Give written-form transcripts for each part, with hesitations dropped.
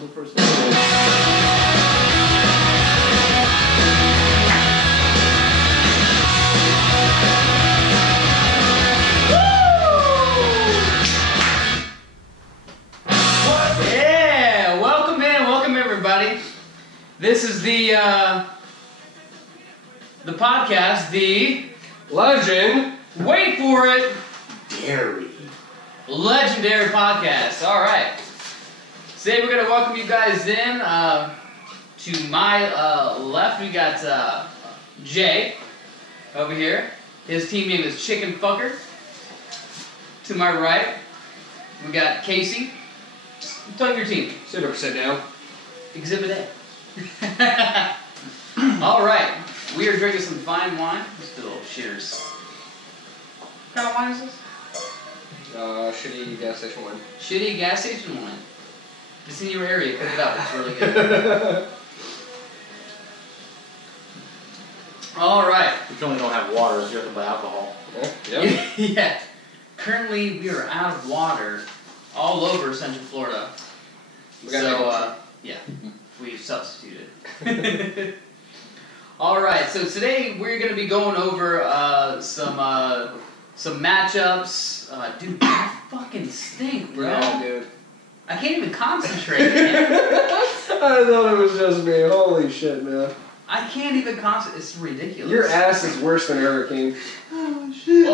the first episode. Yeah, welcome everybody. This is the podcast, the Legend. wait for it, Dairy. legendary podcast. All right. Today we're gonna welcome you guys in. To my left, we got Jay over here. His team name is Chicken Fucker. To my right, we got Casey. Tell your team. Sit up, sit down. Exhibit A. All right, we are drinking some fine wine. Let's do a little cheers. What kind of wine is this? Shitty gas station one. Shitty gas station wine. It's in your area. Pick it up. It's really good. All right. We currently don't have water, so you have to buy alcohol. Yeah. Yeah. Currently, we are out of water all over Central Florida. Yeah, we substituted. All right, so today we're going to be going over some matchups. Dude, I fucking stink, bro. Yeah, dude. I can't even concentrate, man. I thought it was just me. Holy shit, man. I can't even concentrate. It's ridiculous. Your ass is worse than a hurricane. Oh, shit.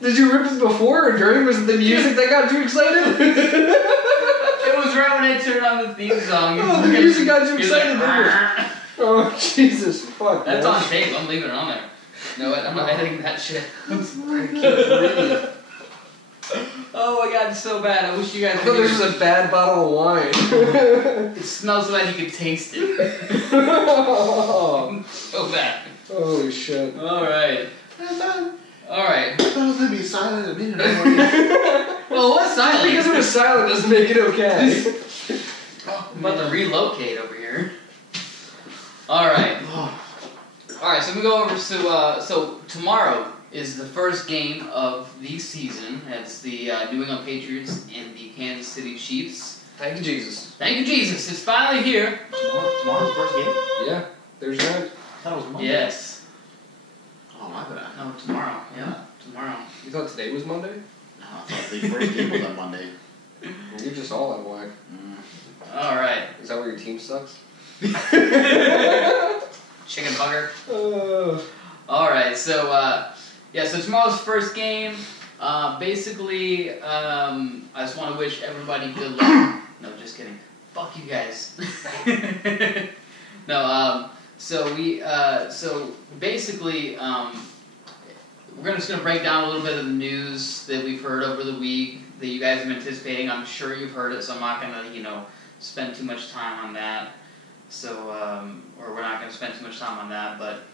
Did you rip it before or during? Was it the music that got you excited? It was right when I turned on the theme song. Oh, the music got you You're excited, like, didn't it? Oh, Jesus. Fuck, That's man. on tape. I'm leaving it on there. No, I'm not editing that shit. I can't breathe. Oh my god, it's so bad. I wish you guys I thought this was a bad bottle of wine. It smells so bad you could taste it. Oh, So bad. holy shit. Alright. Alright. I thought it was going to be silent a minute. Well, what's silent? Because it was silent doesn't make it okay. I'm about to relocate over here. Alright. Alright, so we go over to, so tomorrow is the first game of the season. It's the New England Patriots and the Kansas City Chiefs. Thank you, Jesus. Thank you, Jesus. It's finally here. Tomorrow's the first game? Yeah, there's that. I thought it was Monday. Yes. Oh, my bad. No, tomorrow. Yeah, tomorrow. You thought today was Monday? No, I thought the first game was on Monday. You're just all out of whack. Alright. Is that where your team sucks? Chicken bugger. Alright, so, so tomorrow's first game. Basically, I just want to wish everybody good luck. No, just kidding. Fuck you guys. No, so basically, we're just going to break down a little bit of the news that we've heard over the week that you guys have been anticipating. I'm sure you've heard it, so I'm not going to, spend too much time on that. So, or we're not going to spend too much time on that, but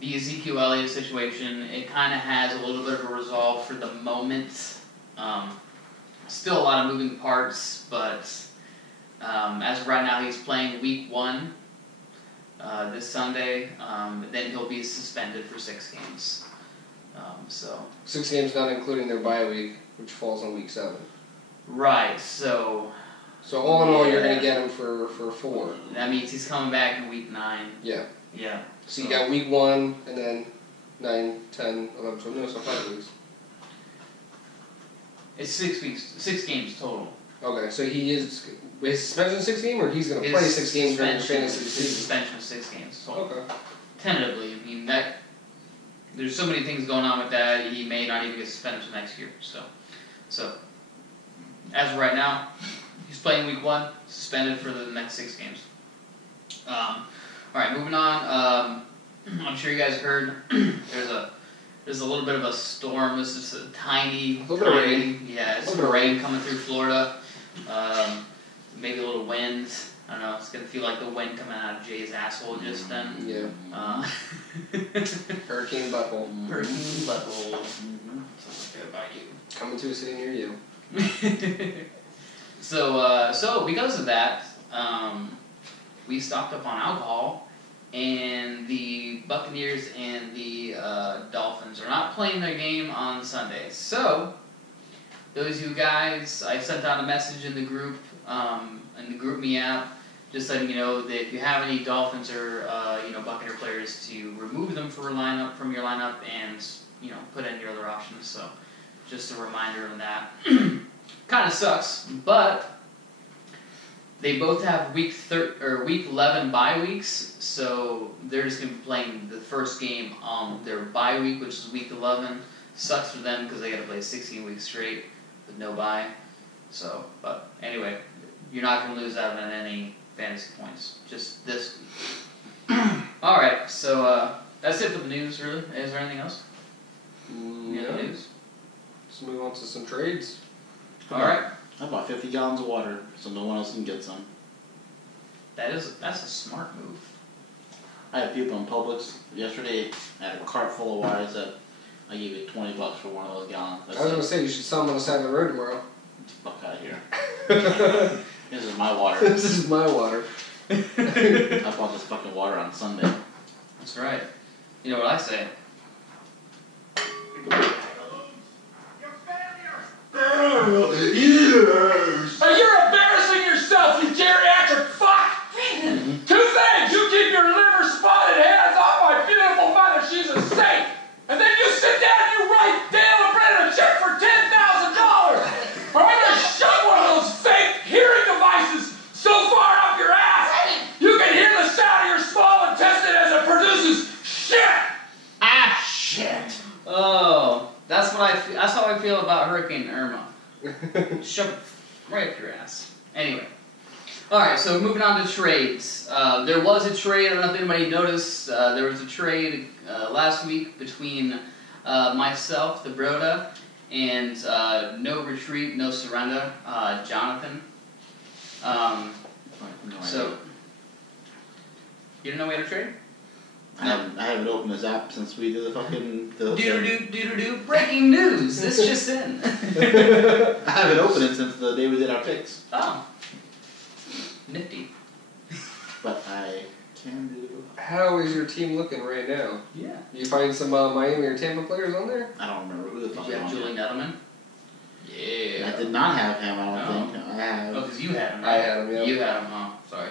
the Ezekiel Elliott situation, it kind of has a little bit of a resolve for the moment. Still a lot of moving parts, but as of right now, he's playing week 1 this Sunday. Then he'll be suspended for 6 games. 6 games not including their bye week, which falls on week 7. Right, so all in all, you're going to get him for 4. that means he's coming back in week 9. Yeah. Yeah. So you got week 1, and then 9, 10, 11, 12, no, so 5 weeks. It's 6 weeks, 6 games total. Okay, so his suspension 6 games, or he's going to play 6 games during the fantasy His season? suspension of 6 games total. Okay. Tentatively, I mean, there's so many things going on with that, he may not even get suspended until next year. So as of right now, he's playing week 1, suspended for the next 6 games. Alright, moving on. I'm sure you guys heard there's a little bit of a storm. This is a tiny little bit of rain. Yeah, it's some rain coming through Florida. Maybe a little wind. I don't know, it's gonna feel like the wind coming out of Jay's asshole just then. Yeah. Hurricane butthole. Hurricane butthole. Sounds good about you. Coming to a city near you. So because of that, we stocked up on alcohol, and the Buccaneers and the Dolphins are not playing their game on Sunday. So those you guys, I sent out a message in the group, in the GroupMe app, just letting you know that if you have any Dolphins or Buccaneer players, to remove them from your lineup and put in your other options. So just a reminder on that. Kind of sucks, but they both have week 11 bye weeks, so they're just gonna be playing the first game on their bye week, which is week 11. Sucks for them because they got to play 16 weeks straight with no bye. So, but anyway, you're not gonna lose out on any fantasy points just this week. All right, so that's it for the news. Really, is there anything else? Any other news? Let's move on to some trades. All right. I bought 50 gallons of water so no one else can get some. That's a smart move. I had people in Publix yesterday. I had a cart full of waters that I gave it $20 for one of those gallons. I was gonna say you should sell them on the side of the road tomorrow. Get the fuck out of here. This is my water. This is my water. I bought this fucking water on Sunday. That's right. You know what I say? You're embarrassing yourself, you geriatric fuck! Two things! You keep your liver-spotted hands off my beautiful mother, she's a saint! And then you sit down and you write Dale and Brennan a check for $10,000! Or I'm gonna shove one of those fake hearing devices so far up your ass, you can hear the sound of your small intestine as it produces shit! Ah, shit! Oh, that's how I feel about Hurricane Irma. Shove it right up your ass. Anyway. Alright, so moving on to trades. There was a trade, I don't know if anybody noticed, there was a trade last week between myself, the Broda, and No Retreat, No Surrender, Jonathan. No So, idea. you didn't know we had a trade? I haven't opened this app since we did the fucking... Do-do-do, breaking news! This just in. I haven't opened it since the day we did our picks. Oh. Nifty. But I can do... How is your team looking right now? Yeah. You find some Miami or Tampa players on there? I don't remember who the Did fuck you have was on Julian it. Edelman? Yeah. I did not have him, I No. don't think. I have... Oh, because you had him, I right? had him, yeah. You had him, huh? Sorry.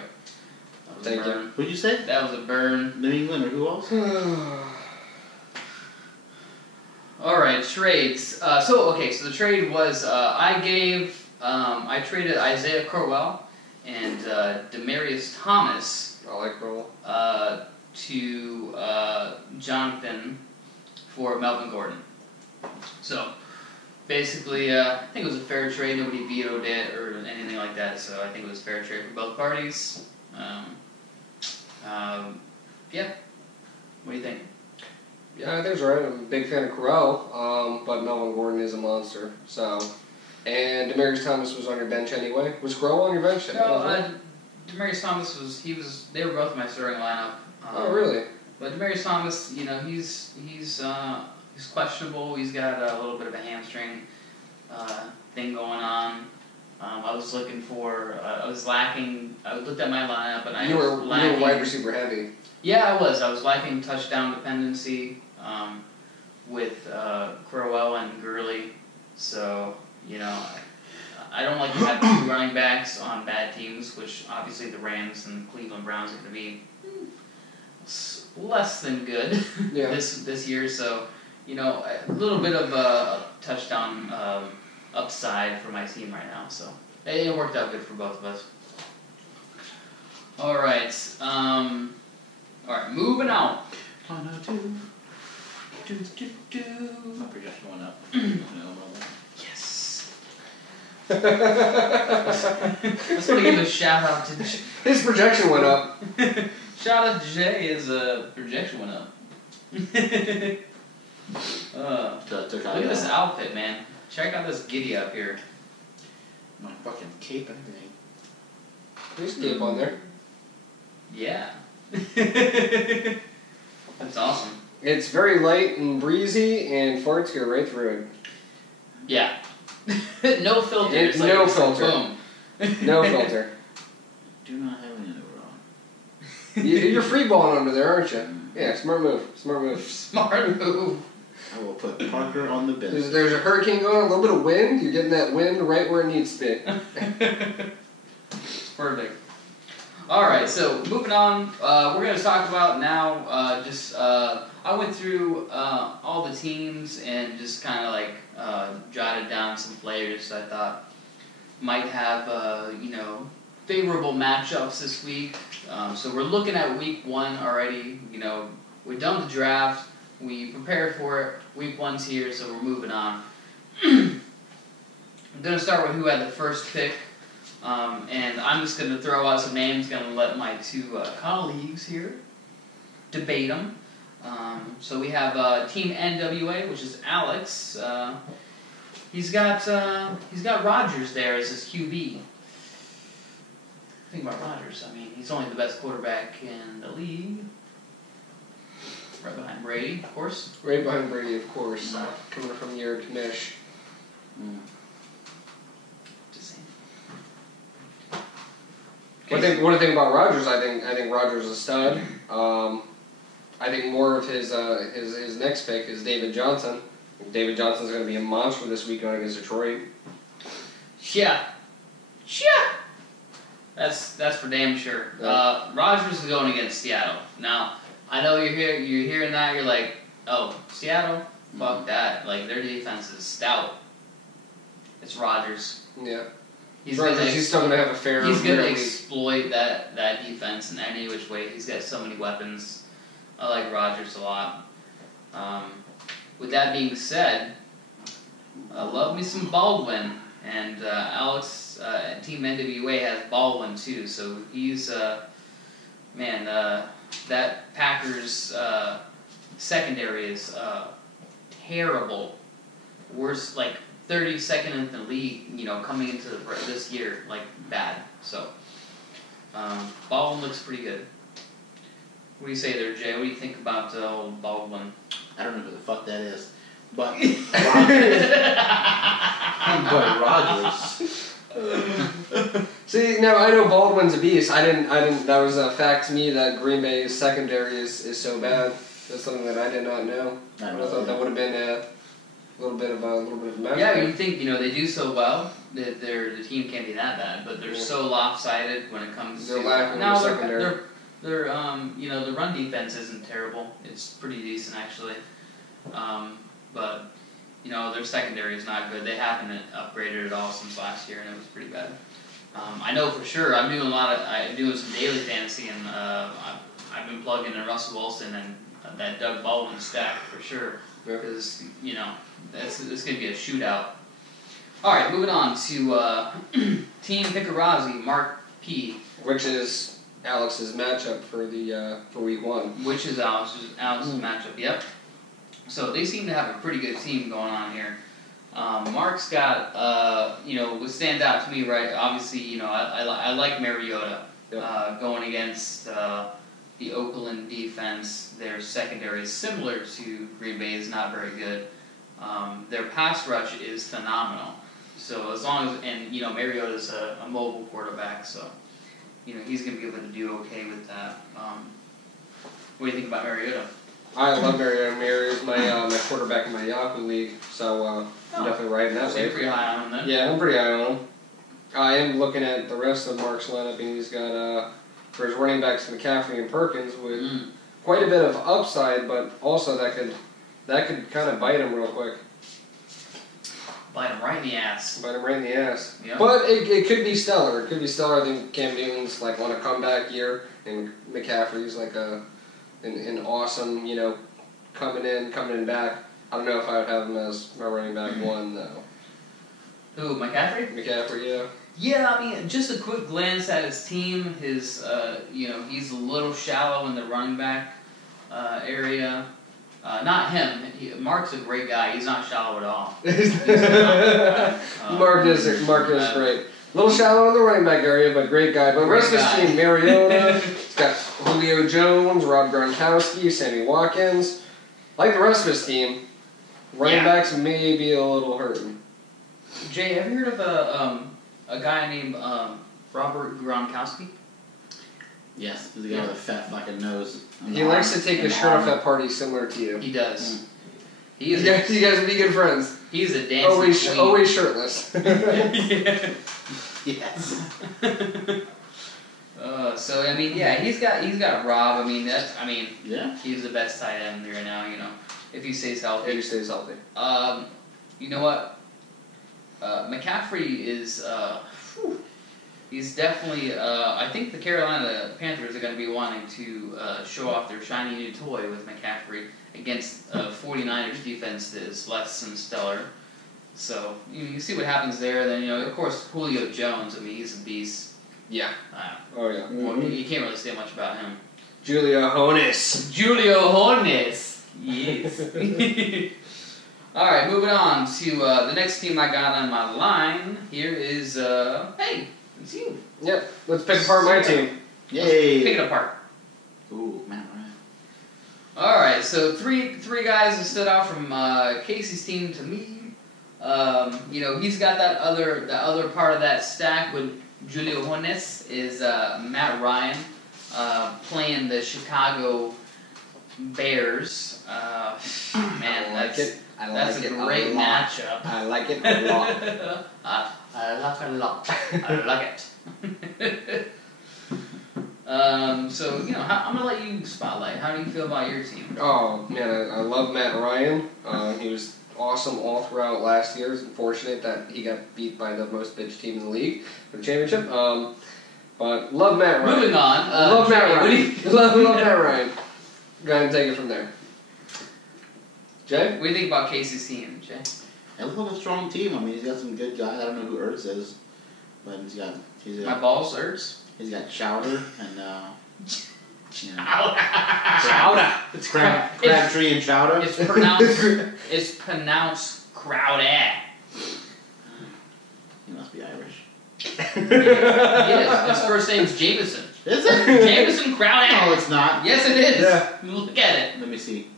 That was Thank a you. burn. Who'd you say? That was a burn. New England or who else? Alright, trades. So the trade was, I traded Isaiah Crowell and Demarius Thomas I like roll. to Jonathan for Melvin Gordon. So, basically, I think it was a fair trade. Nobody vetoed it or anything like that, so I think it was a fair trade for both parties. Yeah. What do you think? Yeah, I think it's right. I'm a big fan of Corral, but Melvin Gordon is a monster. So, and Demarius Thomas was on your bench anyway. Was Corral on your bench? No, Demarius Thomas they were both in my starting lineup. Oh, really? But Demarius Thomas, he's questionable. He's got a little bit of a hamstring thing going on. I was looking for. I was lacking. I looked at my lineup and You I were was lacking. wide receiver heavy. Yeah, I was. I was lacking touchdown dependency with Crowell and Gurley. So I don't like to have two running backs on bad teams, which obviously the Rams and Cleveland Browns are going to be less than good Yeah. this year. So a little bit of a touchdown upside for my team right now. So it worked out good for both of us. All right. All right, moving on. 102. My projection went up. Yes. I just want to give a shout out to His projection went up. shout out to Jay. His projection went up. Look at this outfit, man. Check out this giddy up here. My fucking cape and everything. There's a cape on there. Yeah. That's awesome. It's very light and breezy, and farts go right through it. Yeah. No filter. It's It's no like, filter. Boom. No filter. Do not have any underwear on. You're free balling under there, aren't you? Yeah, smart move. Smart move. Smart move. I will put Parker on the bench. There's a hurricane going on, a little bit of wind. You're getting that wind right where it needs to be. Perfect. Alright, so moving on, we're going to talk about now, I went through all the teams and just kind of like jotted down some players I thought might have, favorable matchups this week. So we're looking at week 1 already. We're done the draft. We prepared for it. Week 1's here, so we're moving on. I'm going to start with who had the first pick. And I'm just going to throw out some names, going to let my 2 colleagues here debate them. So we have Team NWA, which is Alex. He's got Rodgers there as his QB. Think about Rodgers. I mean, he's only the best quarterback in the league. Right behind Brady, of course. Right behind Brady, of course. Coming from your Knish. Just saying. One thing about Rodgers, I think Rodgers is a stud. I think more of his next pick is David Johnson. David Johnson's going to be a monster this week going against Detroit. Yeah. That's for damn sure. Rodgers is going against Seattle. Now, I know you're hearing that, you're like, oh, Seattle? Fuck that. Like, their defense is stout. It's Rodgers. Yeah. He's still going to have a fair He's going to league. exploit that defense in any which way. He's got so many weapons. I like Rodgers a lot. With that being said, I love me some Baldwin. And Alex, Team NWA has Baldwin too, so he's, that Packers secondary is terrible. Worst, like 32nd in the league, coming into this year, like bad. So, Baldwin looks pretty good. What do you say there, Jay? What do you think about old Baldwin? I don't know who the fuck that is. But Rodgers. See, now I know Baldwin's a beast. I didn't. That was a fact to me that Green Bay's secondary is so bad. That's something that I did not know. I thought that would have been a little bit of a match. Yeah, you think they do so well that the team can't be that bad, but they're so lopsided when it comes they're to lacking in the secondary. They're the run defense isn't terrible. It's pretty decent actually. But their secondary is not good. They haven't upgraded at all since last year, and it was pretty bad. I know for sure. I'm doing some daily fantasy, and I've been plugging in Russell Wilson and that Doug Baldwin stack for sure, because it's gonna be a shootout. All right, moving on to Team Piccarazzi, Mark P, which is Alex's matchup for week 1. Which is Alex's matchup. Yep. So they seem to have a pretty good team going on here. Mark's got, what stands out to me, right? Obviously, I like Mariota going against the Oakland defense. Their secondary is similar to Green Bay's, not very good. Their pass rush is phenomenal. So as long as, Mariota's a mobile quarterback, so, he's going to be able to do okay with that. What do you think about Mariota? I love Mariota. Mariota's my quarterback in my Yahoo league, so I'm definitely riding that So way. you're pretty high on him then? Yeah, I'm pretty high on him. I am looking at the rest of Mark's lineup, and he's got for his running backs McCaffrey and Perkins with quite a bit of upside, but also that could kind of bite him real quick. Bite him right in the ass. Bite him right in the ass. Yep. But it could be stellar. It could be stellar. I think Cam Newton's on a comeback year, and McCaffrey's an awesome, coming in back. I don't know if I would have him as my running back 1 though. Who, McCaffrey? McCaffrey, yeah. Yeah, I mean, just a quick glance at his team. He's a little shallow in the running back area. Not him. Mark's a great guy. He's not shallow at all. Mark is great. A little shallow in the running back area, but great guy. But the rest of his team, Mariota, he's got Julio Jones, Rob Gronkowski, Sammy Watkins. Like the rest of his team, running backs may be a little hurting. Jay, have you heard of a guy named Robert Gronkowski? Yes, the guy with a fat fucking nose. He likes to take his shirt off at parties similar to you. He does. He is. You guys would be good friends. He's a dancing queen. Always shirtless. Yes. So I mean, yeah, he's got Rob. Yeah. He's the best tight end right now. If he stays healthy. He stays healthy. You know what? McCaffrey is. He's definitely. I think the Carolina Panthers are going to be wanting to show off their shiny new toy with McCaffrey against 49ers defense that is less than stellar. So you see what happens there. Then of course Julio Jones. I mean, he's a beast. Yeah. Oh yeah. Well, you can't really say much about him. Julio Jones. Julio Jones. Yes. All right, moving on to the next team I got on my line. Here is hey, it's you. Yep. Let's pick apart my team. Yay. Pick it apart. Ooh, Matt Ryan. All right, so three guys that stood out from Casey's team to me. He's got that other part of that stack with Julio Jones is Matt Ryan playing the Chicago Bears. Man, that's a great matchup. I like it a lot. I like it a lot. I like it. So I'm gonna let you spotlight. How do you feel about your team? Oh man, I love Matt Ryan. He was awesome all throughout last year. It's unfortunate that he got beat by the most bitch team in the league for the championship. But love Matt Ryan. Moving on. Love Matt Jay, Ryan. Love Matt Ryan. Go ahead and take it from there. Jay? What do you think about Casey's team, Jay? It looks like a strong team. I mean, he's got some good guys. I don't know who Ertz is, but he's got My balls hurts. He's got Chowder and Chowder. It's Crabtree and Chowder. It's pronounced Crowder. He must be Irish. He is. His first name's Jameson. Is it? Jameson Crowder. No, it's not. Yes, it is. Yeah. Look at it. Let me see.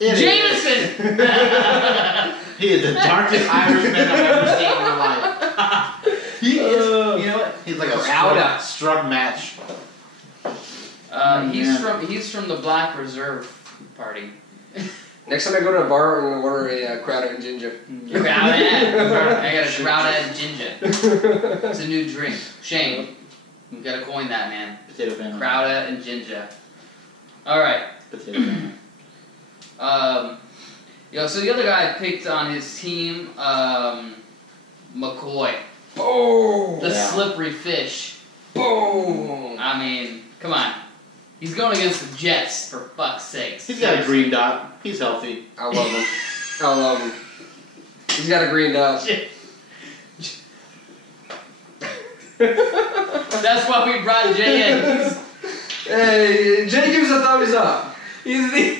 Jameson! He is the darkest Irishman I've ever seen in my life. He is. You know what? He's like a strug match. He's from the Black Reserve Party. Next time I go to a bar, I'm going to order a Crowder and Ginger. Crowder. I got a Crowder and Ginger. It's a new drink. Shane, you gotta coin that, man. Potato family. Crowder and Ginger. Alright. Potato family. So the other guy I picked on his team, McCoy. Boom! The slippery fish. Boom! I mean, come on. He's going against the Jets, for fuck's sakes. He's got a green dot. He's healthy. I love him. I love him. He's got a green dot. That's why we brought Jay in. Hey, Jay gives a thumbs up. He's the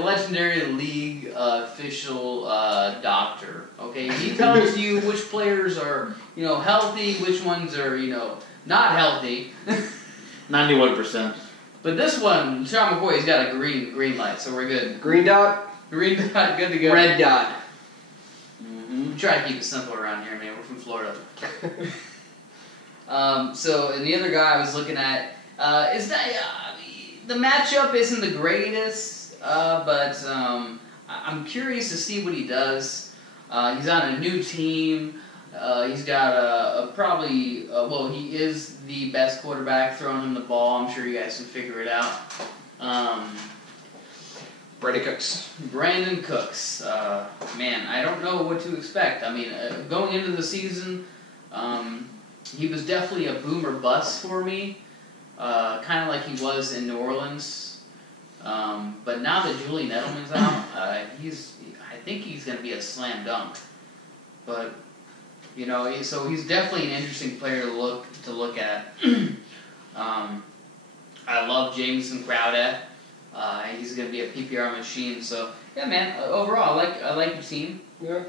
legendary league official doctor. Okay, he tells you which players are healthy, which ones are not healthy. 91%. But this one, Sean McCoy's got a green light, so we're good. Green dot. Green dot, good to go. Red dot. We try to keep it simple around here, man. We're from Florida. And the other guy I was looking at is that the matchup isn't the greatest, but I'm curious to see what he does. He's on a new team. He's got he is the best quarterback throwing him the ball. I'm sure you guys can figure it out. Brandon Cooks. Man, I don't know what to expect. I mean, going into the season, he was definitely a boom or bust for me. Kind of like he was in New Orleans. But now that Julian Edelman's out, I think he's going to be a slam dunk. But so he's definitely an interesting player to look at. I love Jameson Crowder. He's going to be a PPR machine. So yeah, man. Overall, I like the team. Yeah.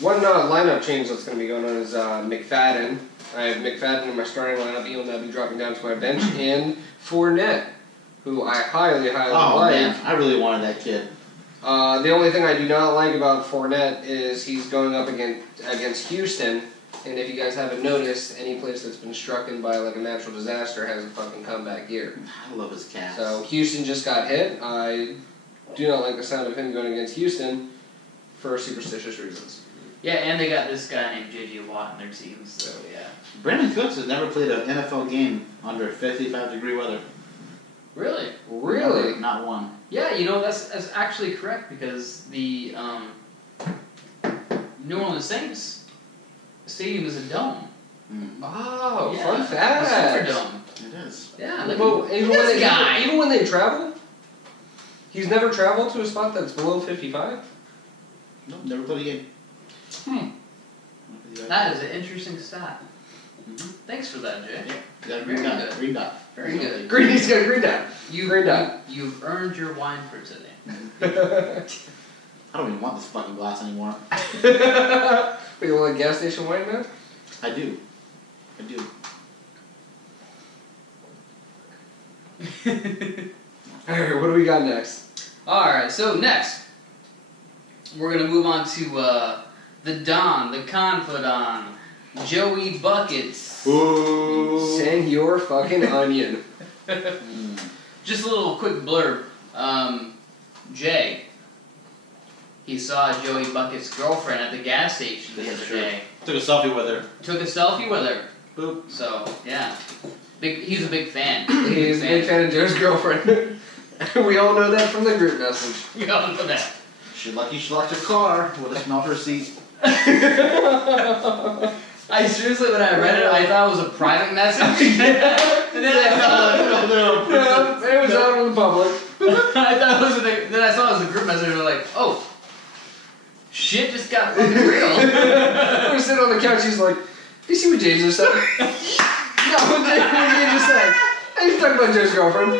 One lineup change that's going to be going on is McFadden. I have McFadden in my starting lineup. He'll now be dropping down to my bench, and Fournette, who I highly like. Man, I really wanted that kid. The only thing I do not like about Fournette is he's going up against Houston, And if you guys haven't noticed, any place that's been struck by like a natural disaster has a fucking comeback gear. I love his cast. So Houston just got hit. I do not like the sound of him going against Houston for superstitious reasons. Yeah, and they got this guy named J.J. Watt in their team, so yeah. Brandon Cooks has never played an NFL game under 55-degree weather. Really? Really? Never, not one. Yeah, that's actually correct because the New Orleans Saints stadium is a dome. Oh, Yeah, fun a fact. Superdome. It is. Yeah, look Well, at even this guy. even when they travel, he's never traveled to a spot that's below 55. Nope, never played a game. That is an interesting stat. Mm-hmm. Thanks for that, Jay. Yeah, got a Very green dot. good. Green dot. Very good. He's got a green dot. You've earned your wine for today. I don't even want this fucking glass anymore. Wait, you want a gas station wine, man? I do. Alright, what do we got next? Alright, so next, we're going to move on to the Don, the Confidant, Joey Buckets. Ooh. Senor fucking onion. Just a little quick blurb. Jay, he saw Joey Bucket's girlfriend at the gas station the other day. Took a selfie with her. Took a selfie with her. Boop. So, yeah. He's a big fan. He's a big fan of Joe's girlfriend. We all know that from the group message. We all know that. She lucky she locked her car. Would have smelled her seat. I seriously, when I read it, I thought it was a private message. And then I thought It was out in the public. I thought it was then I saw it was a group message and I was like, oh, shit just got fucking real. We were sitting on the couch, he's like, "Do you see what Jay just said?" No, what Jay just said. Hey, he's talking about Joe's girlfriend. I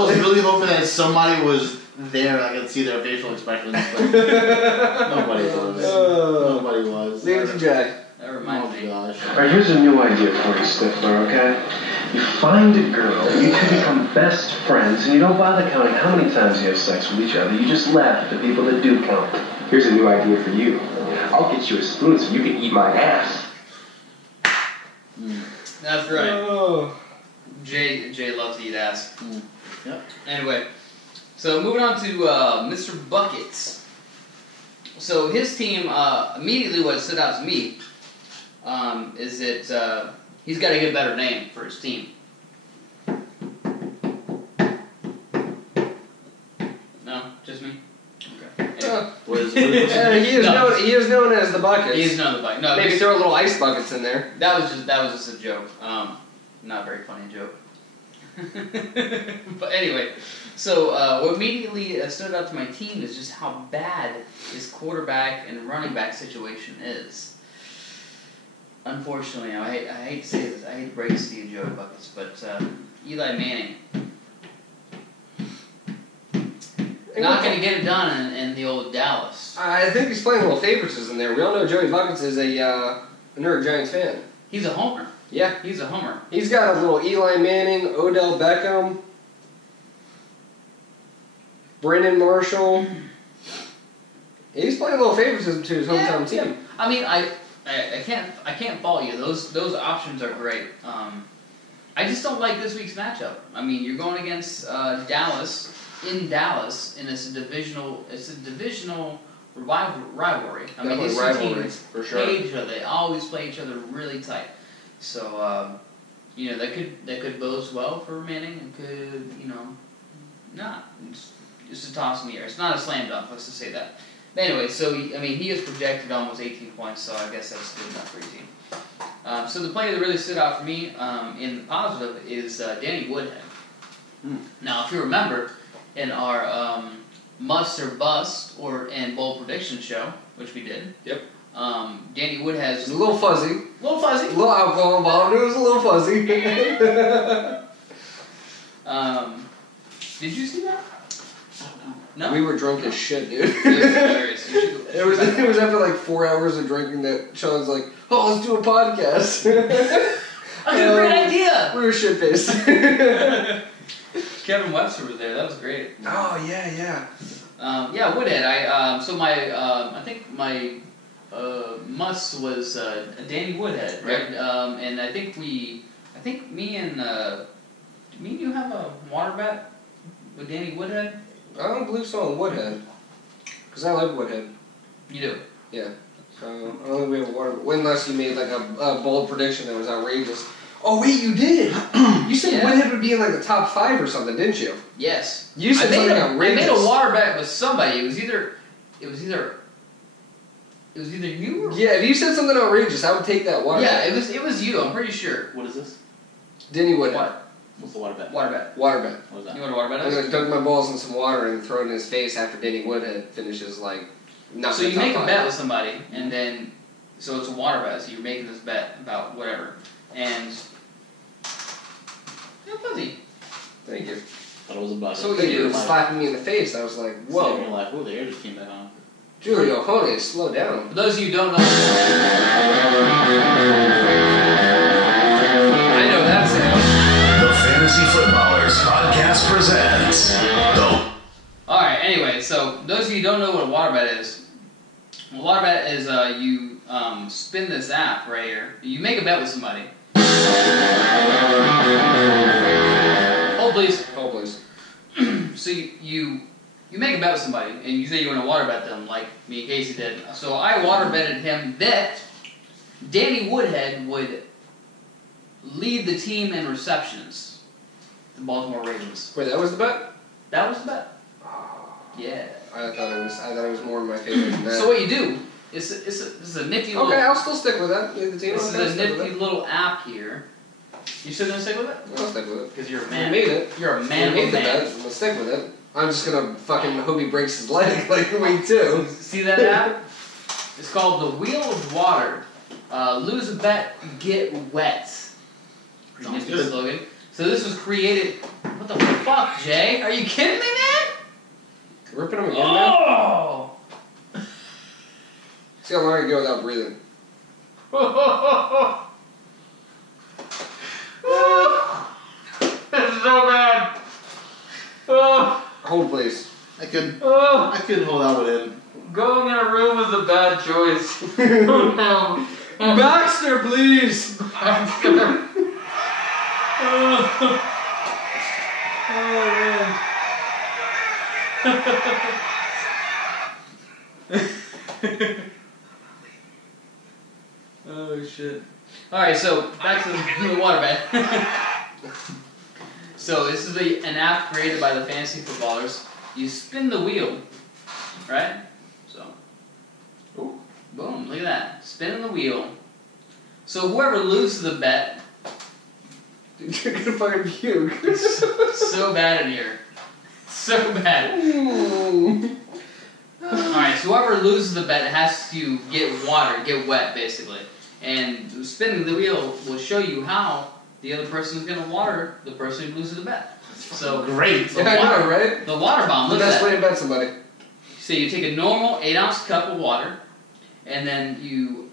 was really hoping that somebody was there and I could see their facial expressions, but nobody was. Nobody was. Leave it to Jay. That reminds me. Gosh. Alright, here's a new idea for you, Stifler, okay? You find a girl, you two become best friends, and you don't bother counting how many times you have sex with each other. You just laugh at the people that do count. Here's a new idea for you. I'll get you a spoon so you can eat my ass. That's right. Oh. Jay loves to eat ass. Yep. Anyway, so moving on to Mr. Buckets. So his team, immediately what stood out to me is that he's got to get a better name for his team. No? Just me? Okay. Anyway. What is He is known as the Buckets. He's none of the bike. No, Maybe throw a little ice buckets in there. that was just a joke. Not a very funny joke. But anyway, so what immediately stood out to my team is just how bad his quarterback and running back situation is. Unfortunately, I hate to say this, I hate to break this to you, Joey Buckets, but Eli Manning not going to get it done in the old Dallas. I think he's playing a little favoritism there. We all know Joey Buckets is a New York Giants fan. He's a homer. Yeah. He's a homer. He's got a little Eli Manning, Odell Beckham, Brandon Marshall. He's playing a little favoritism to his hometown team. Yeah. I mean, I can't fault you. Those options are great. I just don't like this week's matchup. I mean, you're going against Dallas in Dallas, and it's a divisional rivalry. I mean, these two teams for sure. play each other. They always play each other really tight. So that could bode well for Manning, and could not. It's just a toss in the air. It's not a slam dunk. Let's just say that. But anyway, so he is projected almost 18 points, so I guess that's good enough for your team. So the player that really stood out for me in the positive is Danny Woodhead. Now, if you remember, in our must or bust and bold prediction show, which we did. Yep. Danny Woodhead It's a little fuzzy. A little fuzzy. A little alcohol involved. It was a little fuzzy. Did you see that? No. We were drunk as shit, dude. It was hilarious. It was after like 4 hours of drinking that Sean's like, "Oh, let's do a podcast." I got a great idea. We were shit faced. Kevin Webster was there. That was great. Oh yeah. Yeah, Woodhead. I think my Muss was Danny Woodhead, right? And I think me and you have a water bet with Danny Woodhead. I don't believe so on Woodhead, because I like Woodhead. You do. Yeah. So I don't think we have a water. Unless you made like a bold prediction that was outrageous. Oh wait, you did. You said Woodhead would be in like the top 5 or something, didn't you? Yes. You said something outrageous. I made a water bet with somebody. It was either you or yeah. If you said something outrageous, I would take that water. yeah. bet. It was you. I'm pretty sure. What is this? Denny Woodhead. What? What's the water bet? Water bet. Water bet. What is that? You want a water bet? I'm gonna dunk my balls in some water and throw it in his face after Denny Woodhead finishes like. Not So in you the top make a 5. bet with somebody, and then so it's a water bet. So you're making this bet about whatever, and you're fuzzy. Thank you. Thought it was about So Thank you you do. for slapping me in the face. I was like, whoa. You're like, oh, the air just came back on. Julio Jones, slow down. For those of you who don't know, I know that sound. The Fantasy Footballers Podcast presents the. all right. Anyway, so those of you who don't know what a water bet is, a water bet is you spin this app right here. You make a bet with somebody. Hold please. Oh, please. So you make a bet with somebody, and you say you want to water bet them, like me and Casey did. So I water betted him that Danny Woodhead would lead the team in receptions. The Baltimore Ravens. Wait, that was the bet? That was the bet. Yeah. I thought it was more in my favor than that. So what you do? It's a nifty little. Okay, I'll still stick with that. Lead the team. This Okay, I'll is a stick with nifty little app here. You still gonna stick with it? it. I'll stick with it. Because you're a I man. made it. You're a I man made of the a man. bet. I'm gonna stick with it. I'm just gonna fucking hope he breaks his leg like week 2. See that app? It's called the Wheel of Water. Lose a bet, get wet. Pretty Sounds nifty good. slogan. So this was created. What the fuck, Jay? Are you kidding me, man? Ripping him again, man. Oh! See how long I can go without breathing. This is so bad. Oh, Hold, please. I couldn't oh. hold out with him. Going in a room was a bad choice. Oh no. Baxter, please. Oh shit. Alright, so back to the water bet. So this is an app created by the fantasy footballers. You spin the wheel, right? So, ooh, boom, look at that. Spinning the wheel. So whoever loses the bet, You're gonna fucking puke. so bad in here. So bad. Ooh. Alright, so whoever loses the bet has to get water, get wet basically. And spinning the wheel will show you how the other person is going to water the person who loses the bet. So Great. the Yeah, I water, know, right? the water bomb, The look at best that. way to bet somebody. So you take a normal 8-ounce cup of water, and then you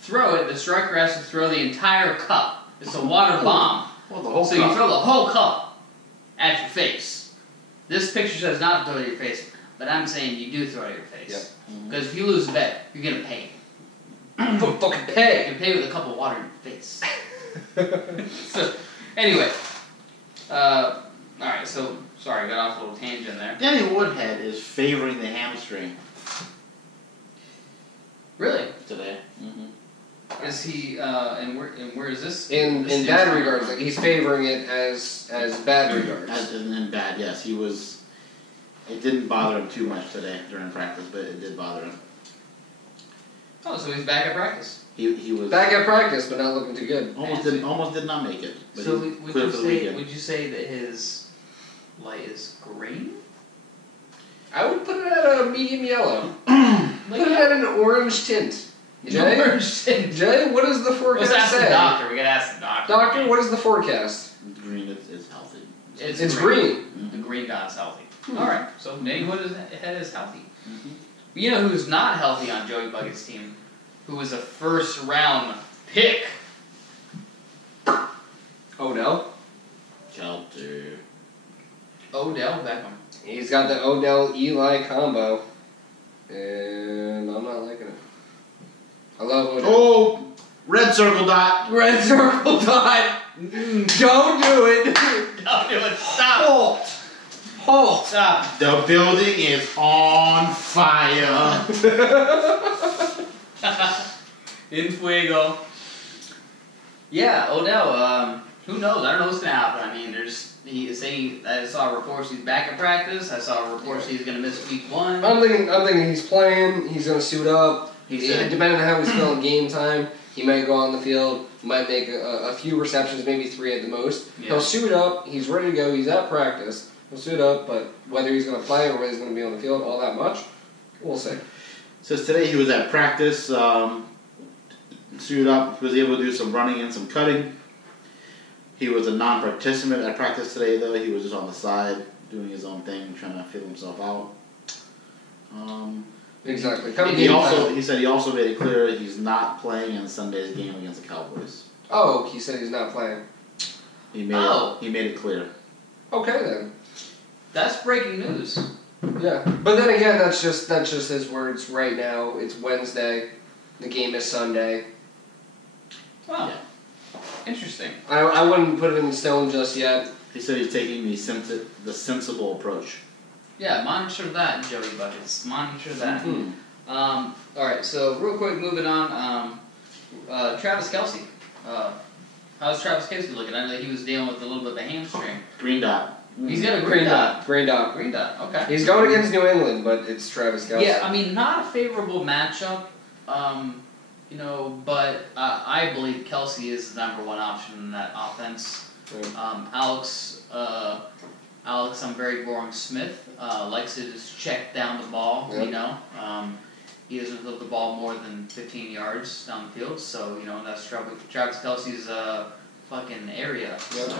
throw it. The striker has to throw the entire cup. It's a water bomb. Well, the whole So you throw the whole cup at your face. This picture says not to throw it at your face, but I'm saying you do throw it at your face. Because if you lose the bet, you're going to pay. Fucking You pay. can pay with a cup of water in your face. So, anyway. Alright, so, sorry, got off a little tangent there. Danny Woodhead is favoring the hamstring Really? today. Mm-hmm. Is he, and where is this? In this bad seems- regards, like he's favoring it as bad regards. As in bad, yes. He was. It didn't bother him too much today during practice, but it did bother him. Oh, so he's back at practice. He was Back at practice, but not looking too good. almost did not make it. But So he's would clear you for the say weekend. would you say that his light is green? I would put it at a medium yellow. Like Put it at an orange tint. Jay? orange tint. Jay, what does the Let's forecast ask the say? doctor. We gotta ask the doctor. Doctor, what is the forecast? It's green. It's healthy. It's green. The green god's healthy. Alright, so Danny Woodhead is healthy. Mm-hmm. You know who's not healthy on Joey Bucket's team? Who was a first round pick? Odell. Shelter. Odell Beckham. He's got the Odell Eli combo, and I'm not liking it. I love Odell. Oh, red circle dot. Red circle dot. Don't do it. Don't do it. Stop. Halt. Stop. The building is on fire. In fuego. Yeah, Odell. Who knows? I don't know what's gonna happen. I mean, I saw reports he's back in practice. I saw reports he's gonna miss week 1. I'm thinking he's playing. He's gonna suit up. Depending on how he's feeling game time, he might go on the field. Might make a few receptions, maybe 3 at the most. Yeah. He'll suit up. He's ready to go. He's at practice. He'll suit up, but whether he's gonna play or whether he's gonna be on the field all that much, we'll see. Says today he was at practice, suited up, was able to do some running and some cutting. He was a non-participant at practice today, though. He was just on the side doing his own thing, trying to feel himself out. Exactly. He said he also made it clear that he's not playing in Sunday's game against the Cowboys. Oh, he said he's not playing. He made it clear. Okay then. That's breaking news. Yeah, but then again, that's just his words right now. It's Wednesday. The game is Sunday. Wow. Yeah. Interesting. I wouldn't put it in stone just yet. He said he's taking the sensible approach. Yeah, monitor that, Joey Buckets. Monitor that. Mm-hmm. Alright, so real quick, moving on. Travis Kelce. How's Travis Kelce looking? I know he was dealing with a little bit of a hamstring. Green dot. He's got a green dot. Green dot. Green dot, okay. He's going against New England, but it's Travis Kelce. Yeah, I mean, not a favorable matchup, but I believe Kelce is the number 1 option in that offense. Yeah. Alex, I'm very boring Smith, likes to just check down the ball, Yep. He doesn't throw the ball more than 15 yards down the field, so, that's Travis Kelce's fucking area. Yep. So,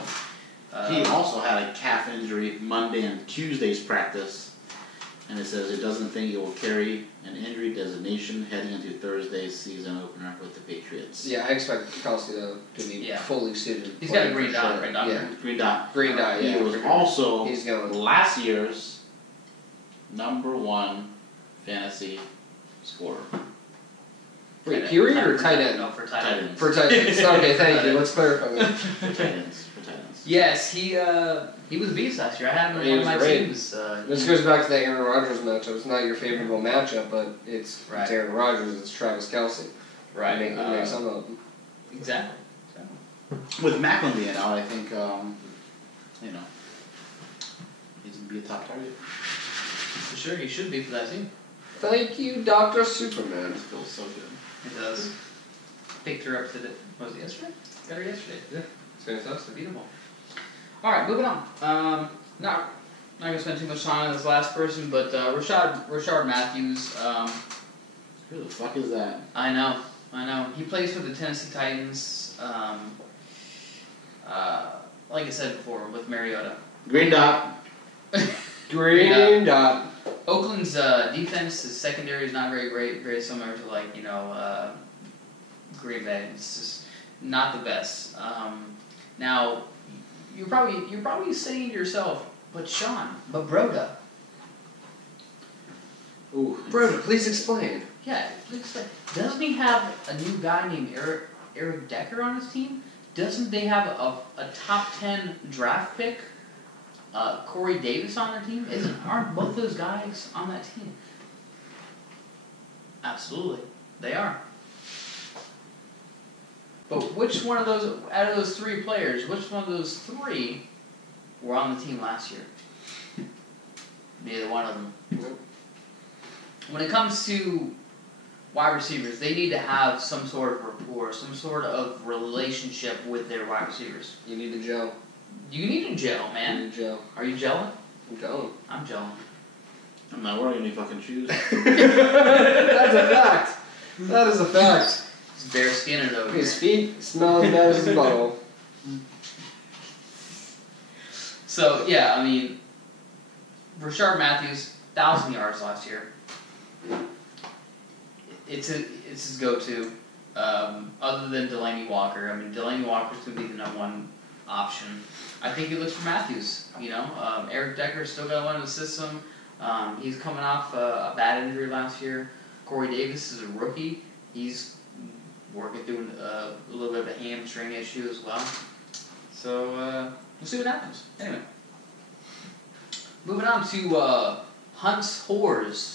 He also had a calf injury Monday and Tuesday's practice, and it says it doesn't think it will carry an injury designation heading into Thursday's season opener with the Patriots. Yeah, I expect Kelce to be fully suited. He's got a green dot, right? Yeah. Green dot. Green dot, yeah. He was also He's going. last year's number 1 fantasy scorer. Wait, period or tight end? No, for tight Tight end. ends. For tight ends. Okay, thank you. Let's clarify that. For tight ends. Yes, he was a beast last year. I had him in one of my teams. This goes back to the Aaron Rodgers matchup. It's not your favorable matchup, but it's Aaron Rodgers. It's Travis Kelce. Right. Make some of them. Exactly. With Macklin being out, I think he's gonna be a top target. For sure, he should be for that team. Thank you, Dr. Superman. It feels so good. It does. Picked her up today. Was it yesterday? Got her yesterday. Yeah. It's fantastic. Beautiful. Alright, moving on. Not gonna spend too much time on this last person, but Rashard Matthews. Who the fuck is that? I know. He plays for the Tennessee Titans. Like I said before, with Mariota. Green dot. Green dot. Oakland's defense, his secondary is not very great, very similar to Green Bay. It's just not the best. Now, you're probably saying to yourself, but Broda. Ooh, Broda, please explain. Yeah, please explain. Doesn't he have a new guy named Eric Decker on his team? Doesn't they have a top 10 draft pick? Corey Davis on their team? Aren't both those guys on that team? Absolutely, they are. But which one of those, out of those 3 players, which one of those 3 were on the team last year? Neither one of them. Nope. When it comes to wide receivers, they need to have some sort of rapport, some sort of relationship with their wide receivers. You need to gel. You need to gel, man. You need to gel. Are you gelling? I'm gelling. I'm gelling. I'm not wearing any fucking shoes. That's a fact. That is a fact. He's bare skinned over His here. feet smell as bad as his bottle. So, yeah, I mean, Rashard Matthews, 1,000 yards last year. It's his go-to. Other than Delaney Walker. I mean, Delaney Walker's going to be the number 1 option. I think he looks for Matthews, Eric Decker's still got one in the system. He's coming off a bad injury last year. Corey Davis is a rookie. He's working through a little bit of a hamstring issue as well. So we'll see what happens. Anyway, moving on to Hunt's Whores.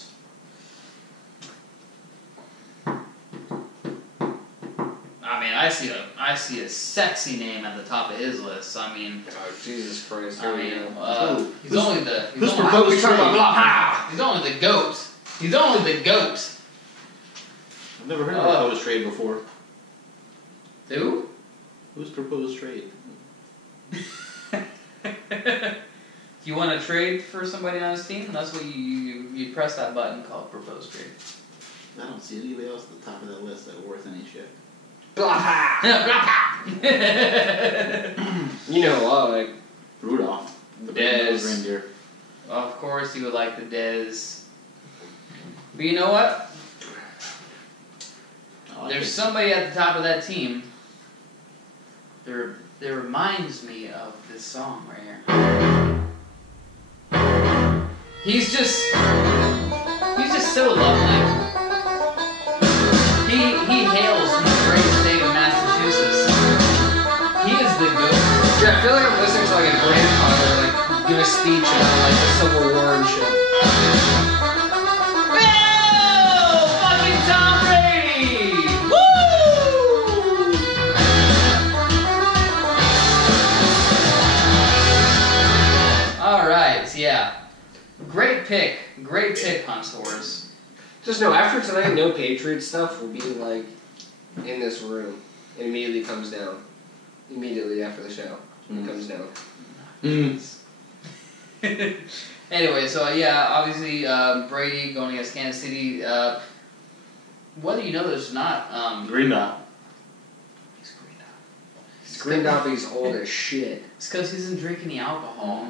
I mean, I see a sexy name at the top of his list. I mean, Oh, Jesus Christ! I Here we mean, go. he's only the who's only, proposed he's only the goat. He's only the goat. I've never heard of proposed trade before. Who? Who's proposed trade? You want to trade for somebody on his team? That's what you press that button called propose trade. I don't see anybody else at the top of that list that's worth any shit. You know, like Rudolph, the Dez. red-nosed reindeer. Of course, you would like the Dez. But you know what? I like There's it. somebody at the top of that team. There reminds me of this song right here. He's just so lovely. He hails from the great state of Massachusetts. He is the goat. Yeah, I feel like I'm listening to like a grandfather like give a speech about like the Civil War and shit. Oh, fucking Tom Brady! Woo! All right, yeah, great pick, Hunt's Horse. Just know, after tonight, no Patriots stuff will be like in this room. It immediately comes down. Immediately after the show, it comes down. Anyway, so yeah, obviously Brady going against Kansas City. Whether you know this or not, Green Dot. he's green up. Screamed out, but he's old as shit. It's because he doesn't drink any alcohol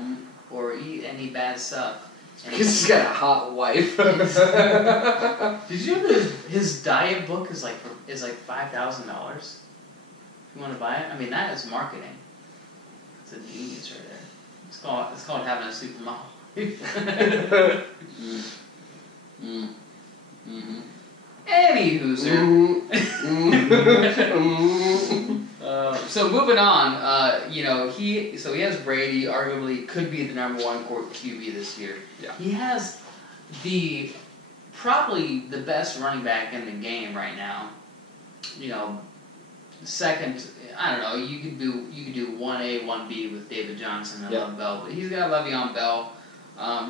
or eat any bad stuff. And Because he's got a hot wife. did you know that his diet book is like $5,000? If you want to buy it, I mean that is marketing. It's a genius right there. It's called having a supermodel. Any hooser. So moving on, he has Brady, arguably could be the number one QB this year. Yeah. He has probably the best running back in the game right now. Second, I don't know. You could do 1A, 1B with David Johnson and Le'Veon Bell, but he's got Le'Veon Bell.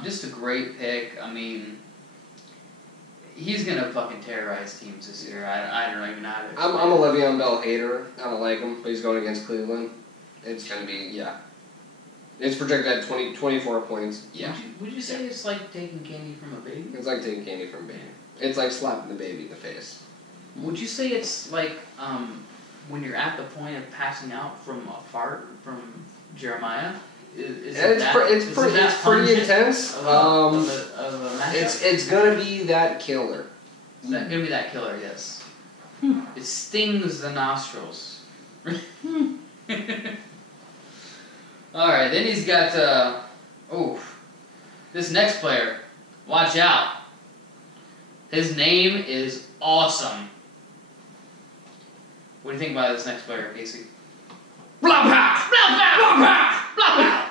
Just a great pick. I mean, he's gonna fucking terrorize teams this year. I don't even know how to. I'm a Le'Veon Bell hater. I don't like him, but he's going against Cleveland. It's gonna be It's projected at 24 points. Yeah. Would you say it's like taking candy from a baby? It's like taking candy from a baby. It's like slapping the baby in the face. Would you say it's like when you're at the point of passing out from a fart from Jeremiah? It's pretty intense. Of a matchup? It's gonna be that killer. Is that gonna be that killer? Yes. It stings the nostrils. All right, then he's got this next player. Watch out. His name is awesome. What do you think about this next player, Casey? Blah blah blah blah blah blah.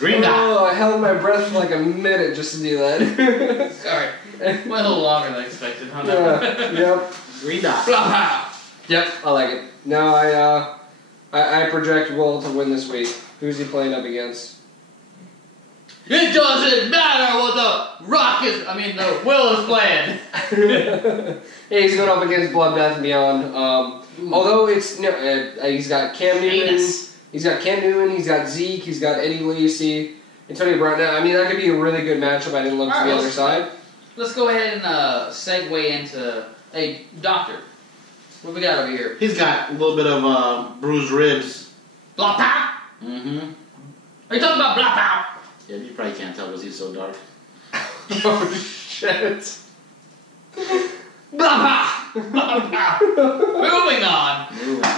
Green Dot. Oh, I held my breath for like a minute just to do that. Sorry, went a little longer than expected, huh? Yep. Green Dot. Blah blah. Yep. I like it. No, I project Will to win this week. Who's he playing up against? It doesn't matter what the Will is playing. Yeah, he's going up against Bloodbath and Beyond. Although he's got Cam Newton, he's got Cam Newton, he's got Zeke, he's got Eddie Lacy, Antonio Brown. Now, I mean, that could be a really good matchup. I didn't look to the other side. Let's go ahead and segue into Doctor. What we got over here? He's got a little bit of bruised ribs. Blah pow. Mm-hmm. Are you talking about blah pow? Yeah, you probably can't tell because he's so dark. Oh shit! Blah pow. Blah pow. Moving on.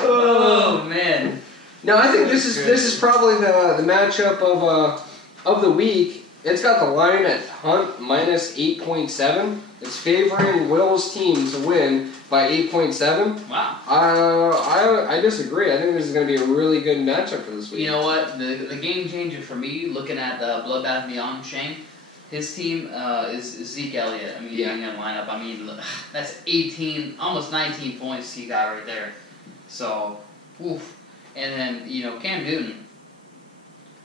Oh man. No, I think this is probably the matchup of the week. It's got the line at Hunt minus 8.7. It's favoring Will's team to win by 8.7. Wow. I disagree. I think this is going to be a really good matchup for this week. You know what? The game changer for me, looking at Bloodbath Beyond Shane, his team is Zeke Elliott. I mean, Yeah. in that lineup. I mean, that's 18, almost 19 points he got right there. So, oof. And then, Cam Newton.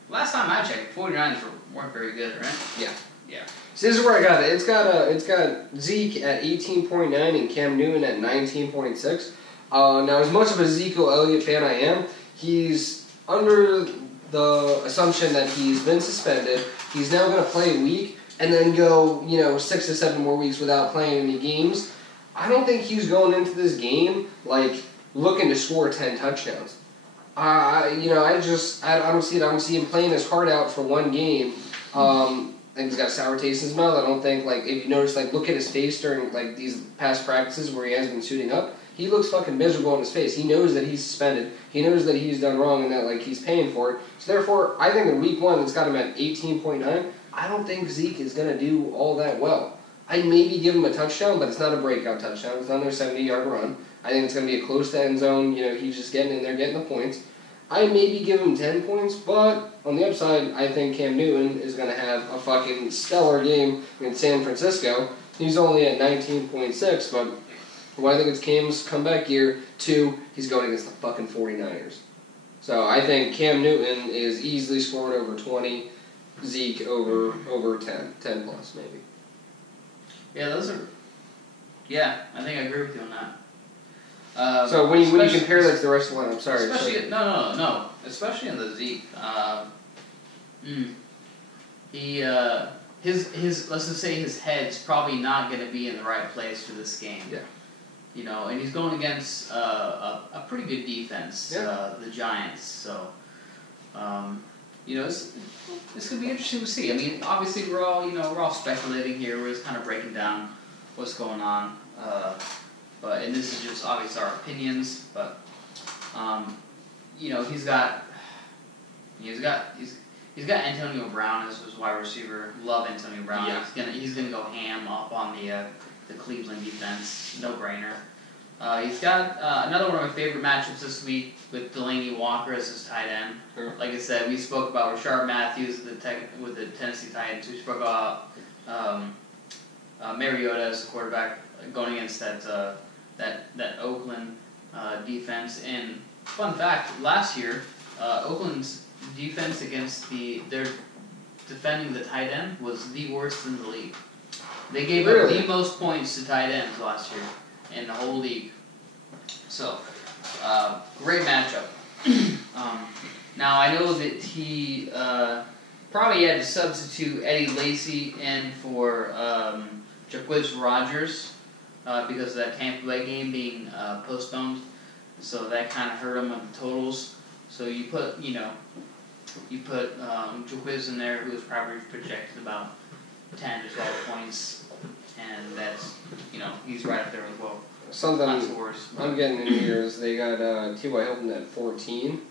Last time I checked, 49ers weren't very good, right? Yeah. Yeah. So this is where I got it. It's got Zeke at 18.9 and Cam Newton at 19.6. Now, as much of a Ezekiel Elliott fan I am, he's under the assumption that he's been suspended. He's now going to play a week and then go, 6 to 7 more weeks without playing any games. I don't think he's going into this game looking to score 10 touchdowns. I don't see it. I don't see him playing his heart out for one game. I think he's got a sour taste in his mouth. I don't think, if you notice, look at his face during, these past practices where he has been suiting up. He looks fucking miserable on his face. He knows that he's suspended. He knows that he's done wrong and that, he's paying for it. So, therefore, I think in week 1, it's got him at 18.9. I don't think Zeke is going to do all that well. I'd maybe give him a touchdown, but it's not a breakout touchdown. It's not another 70-yard run. I think it's going to be a close to end zone. He's just getting in there, getting the points. I maybe give him 10 points, but on the upside, I think Cam Newton is going to have a fucking stellar game against San Francisco. He's only at 19.6, but I think it's Cam's comeback year. 2, he's going against the fucking 49ers. So I think Cam Newton is easily scored over 20, Zeke over 10 plus maybe. Yeah, I think I agree with you on that. So when you compare that to the rest of the line, I'm sorry. Especially, no. Especially in the Zeke. His let's just say his head's probably not going to be in the right place for this game. Yeah. And he's going against a pretty good defense, the Giants. So, it's going to be interesting to see. I mean, obviously we're all speculating here. We're just kind of breaking down what's going on. And this is just obviously our opinions, but he's got Antonio Brown as his wide receiver. Love Antonio Brown. Yeah. He's gonna go ham up on the Cleveland defense. No brainer. He's got another one of my favorite matchups this week with Delaney Walker as his tight end. Sure. Like I said, we spoke about Rashard Matthews with the Tennessee Titans. We spoke about Mariota as the quarterback going against that Oakland defense. And fun fact, last year, Oakland's defense against their defending the tight end was the worst in the league. They gave up the most points to tight ends last year in the whole league. So, great matchup. Now, I know that he probably had to substitute Eddie Lacy in for Jacquizz Rodgers because of that Tampa Bay game being postponed. So that kind of hurt him with the totals. So you put Jacquizz in there, who was probably projected about 10 to 12 points, and that's, he's right up there as well. Something worse. I'm getting in here is they got T.Y. Hilton at 14.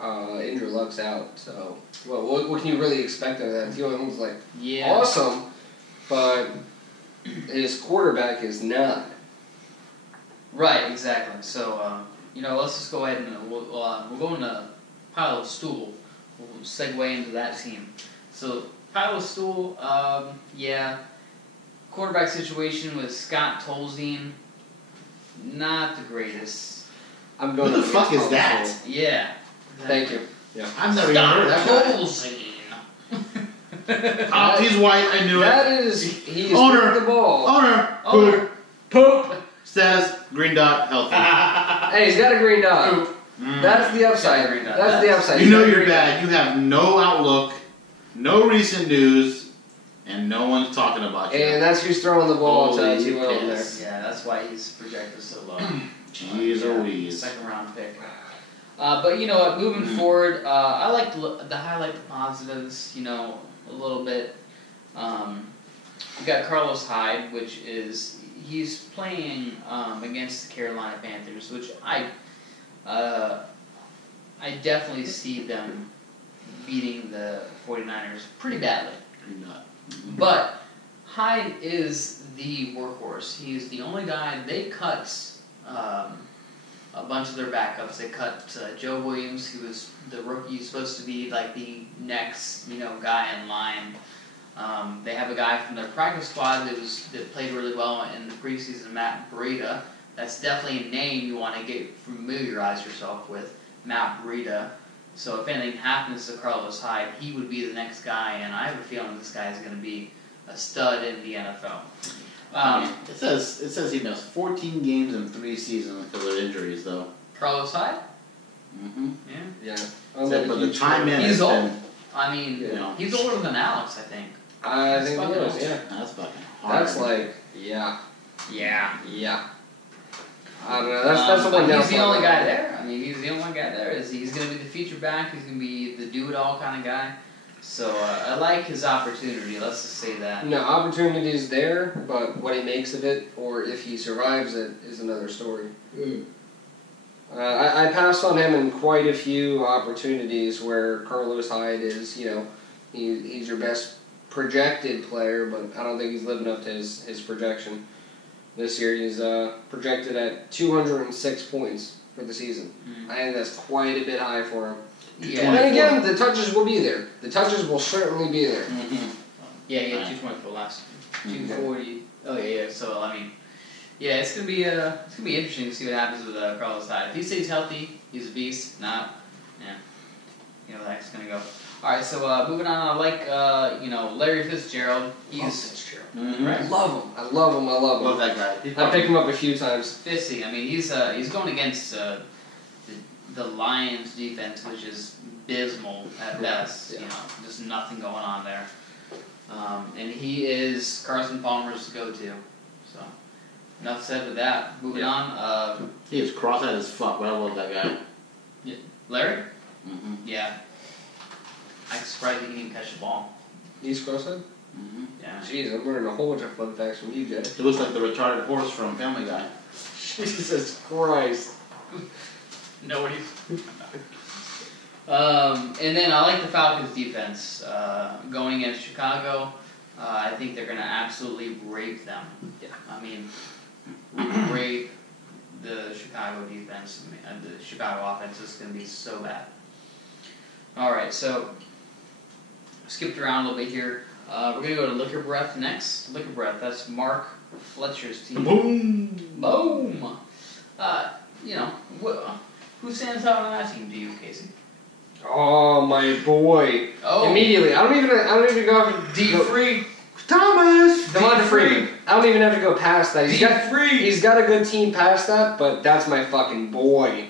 Andrew Luck's out, so what can you really expect of that? T.Y. Hilton's awesome, but his quarterback is not. Right, exactly. So, let's just go ahead and we'll go into Pile of Stool. We'll segue into that team. So, Pile of Stool, quarterback situation with Scott Tolzien, not the greatest. I'm going. Who the fuck is that? Yeah. Thank you. Yeah. I've never even heard of that guy. Tolzien. He's white, I knew it. He's Owner. the ball. Owner. Poop. Status, green dot, healthy. Hey, he's got a green dot. That's the upside. Green dot. That's the upside. You know you're bad. You have no outlook, no recent news, and no one's talking about you. And that's who's throwing the ball to Holy T.Y. Hilton there. piss. Yeah, that's why he's projected so low. Jeez Louise. Second round pick. But you know what? Moving forward, I like to highlight the positives. A little bit. We got Carlos Hyde, which is he's playing against the Carolina Panthers, which I definitely see them beating the 49ers pretty badly. Green dot. But Hyde is the workhorse. He's the only guy. They cut a bunch of their backups. They cut Joe Williams, who was the rookie, supposed to be like the next guy in line. They have a guy from their practice squad that played really well in the preseason, Matt Breida. That's definitely a name you want to familiarize yourself with, Matt Breida. So if anything happens to Carlos Hyde, he would be the next guy, and I have a feeling this guy is going to be a stud in the NFL. It says he missed 14 games in 3 seasons because of injuries, though. Carlos Hyde? Mm-hmm. Yeah. But the time in He's has old. been, I mean, he's older than Alex, I think. I think it is, yeah. That's fucking hard. That's like, yeah. Yeah. I don't know. That's the one. He's the only guy there. I mean, he's the only guy there. He's going to be the feature back. He's going to be the do-it-all kind of guy. So I like his opportunity. Let's just say that. No, opportunity is there, but what he makes of it, or if he survives it, is another story. I passed on him in quite a few opportunities where Carlos Hyde is, he's your best projected player, but I don't think he's living up to his projection. This year he's projected at 206 points for the season. I think that's quite a bit high for him. Yeah. And again, the touches will be there. The touches will certainly be there. Yeah, he had 224 last year. 240. Oh yeah. So I mean, yeah, it's gonna be interesting to see what happens with Carlos Hyde. If he stays healthy, he's a beast. Not, that's gonna go. All right, so moving on. I like Larry Fitzgerald. I love him. I love him. Love that guy. I picked him up a few times. Fitzy. I mean, he's going against the Lions defense, which is abysmal at best. Yeah. Just nothing going on there. And he is Carson Palmer's go-to. So, enough said with that. Moving on. He is cross-eyed as fuck, but I love that guy. Larry? Mm-hmm. Yeah. I'm surprised he can even catch the ball. He's cross-eyed? Mm-hmm. Yeah. Jeez, I'm learning a whole bunch of fun facts from you, Jed. He looks like the retarded horse from Family Guy. Jesus Christ. Nobody. And then I like the Falcons' defense going against Chicago. I think they're going to absolutely rape them. Yeah. I mean, rape the Chicago defense. The Chicago offense is going to be so bad. All right, so skipped around a little bit here. We're going to go to Liquor Breath next. Liquor Breath, that's Mark Fletcher's team. Boom! Who stands out on that team to you, Casey? Oh, my boy. Oh. Immediately. I don't even go D-Free. Devonta Freeman. I don't even have to go past that. D-Free. He's got a good team past that, but that's my fucking boy.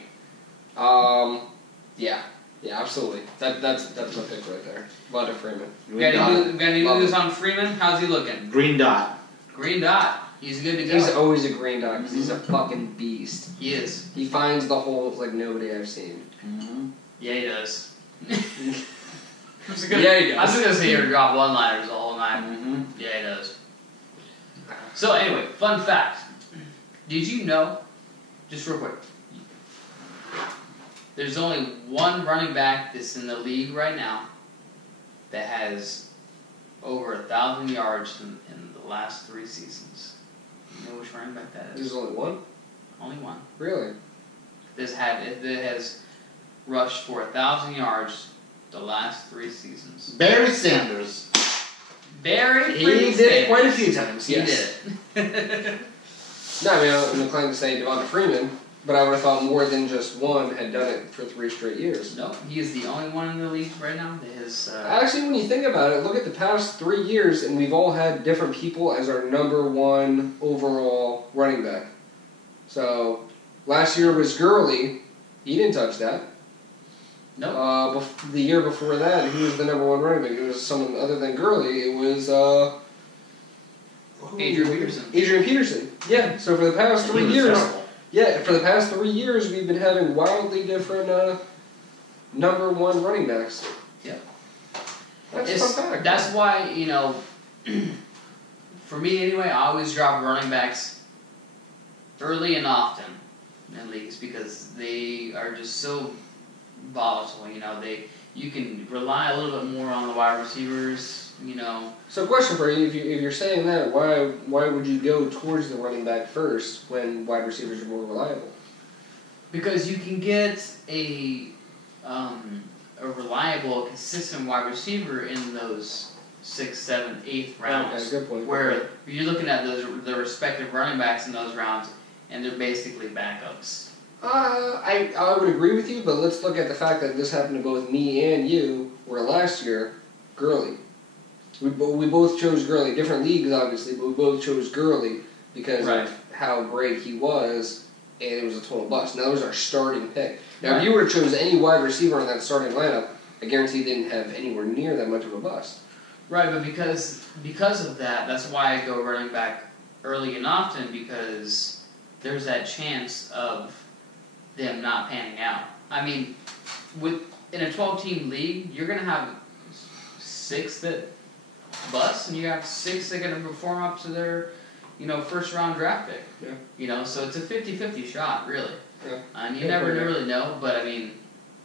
Yeah, absolutely. That's my pick right there. Devonta Freeman. Got any news on Freeman? How's he looking? Green dot. Green dot. He's good to go. He's always a green dot because he's a fucking beast. He is. He finds the holes like nobody I've seen. Mm-hmm. Yeah, he does. Yeah, he does. I was going to say he drop one-liners all night. Mm-hmm. Yeah, he does. So anyway, fun fact. Did you know, just real quick, there's only one running back that's in the league right now that has over 1,000 yards in the last 3 seasons. You know which running back that is? There's only one? Only one. Really? That has rushed for 1,000 yards the last 3 seasons. Barry Sanders. Barry He freaking did it Sanders. quite a few times, He yes. did it. No, I mean, I'm inclined to say Devonta Freeman, but I would have thought more than just one had done it for 3 straight years. No, he is the only one in the league right now that has... Actually, when you think about it, look at the past 3 years, and we've all had different people as our number 1 overall running back. So, last year was Gurley. He didn't touch that. Nope. The year before that, he was the number 1 running back. It was someone other than Gurley. It was, Adrian Peterson. Adrian Peterson. Yeah, so for the past 3 years... Terrible. Yeah, for the past 3 years, we've been having wildly different number 1 running backs. Yep. That's a fun fact. That's why, for me anyway, I always drop running backs early and often in leagues because they are just so volatile. You can rely a little bit more on the wide receivers, you know. So, question for you: if you're saying that, why would you go towards the running back first when wide receivers are more reliable? Because you can get a reliable, consistent wide receiver in those 6th, 7th, 8th rounds. Okay, good point. Where you're looking at the respective running backs in those rounds, and they're basically backups. I would agree with you, but let's look at the fact that this happened to both me and you, where last year, Gurley. We both chose Gurley. Different leagues, obviously, but we both chose Gurley because of how great he was, and it was a total bust. Now, that was our starting pick. Now, if you would have chose any wide receiver in that starting lineup, I guarantee you didn't have anywhere near that much of a bust. Right, but because of that, that's why I go running back early and often, because there's that chance of them not panning out. I mean, in a 12-team league, you're going to have 6 that bust, and you have 6 that are going to perform up to their, first-round draft pick. Yeah. So it's a 50-50 shot, really. Yeah. And you never really know, but I mean,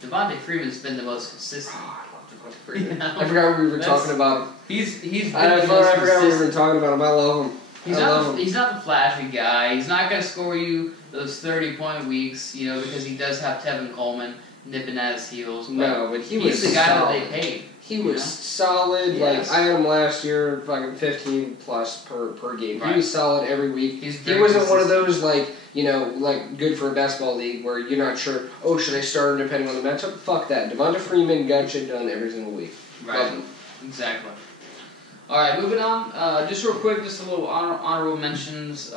Devontae Freeman's been the most consistent. Oh, I love Devontae Freeman. I forgot we were talking about him. He's been I the most forgot we consistent. were talking about him. I love him. He's not the flashy guy. He's not going to score you those 30-point weeks, because he does have Tevin Coleman nipping at his heels. But he he's was the guy solid. that they paid. He was solid. Yes. Like I had him last year, fucking 15 plus per game. Right. He was solid every week. He wasn't one of those like good for a basketball league where you're not sure. Oh, should I start him depending on the matchup? Fuck that. Devonta Freeman got shit done every single week. Right. Love him. Exactly. All right, moving on. Just real quick, just a little honorable mentions.